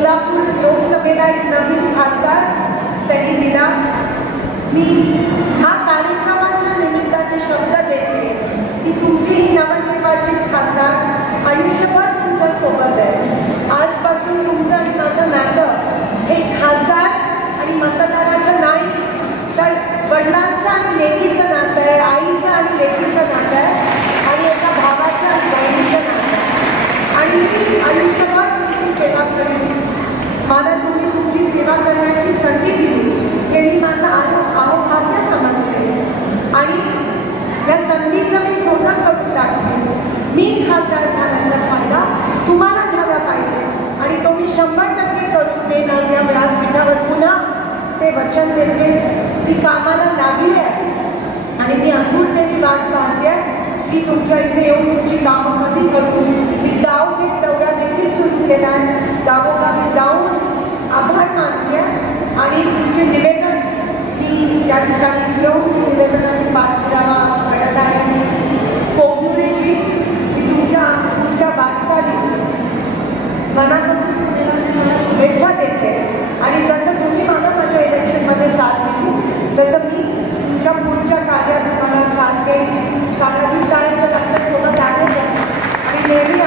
सोलापूर लोकसभेला एक नवीन खासदार त्यांनी दिला। मी हा कार्यक्रमाच्या निमित्ताने शब्द देते की तुमची ही नवनिर्वाचित खासदार आयुष्यभर तुमच्या सोबत आहे। आजपासून तुमचं आणि माझं नातं हे खासदार आणि मतदाराचं नाही, तर वडिलांचं आणि लेकीचं नातं आहे, आईचं आणि लेकीचं नातं आहे, आणि एका भावाचं आणि बहिणीचं नातं आहे। आणि मी आयुष्यभर तुमची सेवा करेन। मला तुम्ही तुमची सेवा करण्याची संधी दिली हे मी माझं अहोभाग्य समजते, आणि या संधीचं मी सोनं करून टाकते। मी खासदार झाल्याचा फायदा तुम्हाला झाला पाहिजे, आणि तो मी 100% करून देईन। आज या व्यासपीठावर पुन्हा ते वचन देते। ती कामाला लागली आहे आणि मी आतुरतेने वाट पाहते की तुमच्या इथे येऊन तुमची कामं कधी करू। मी गावभेट दौरा देखील सुरू केला आहे, गावोगावी जाऊन आभार मानते आणि तुमचे निवेदन मी त्या ठिकाणी घेऊन निवेदनाची पाठपुरावा करत आहे। कोगनुरेजी मी तुमच्या वाटचालीस मनापासून तुम्हाला शुभेच्छा देते, आणि जसं तुम्ही माझ्या इलेक्शनमध्ये साथ दिली तसं मी तुमच्या पुढच्या कार्यात तुम्हाला साथ देईन। कालाधी साहेब आपल्यासोबत आहेत आणि नेहमी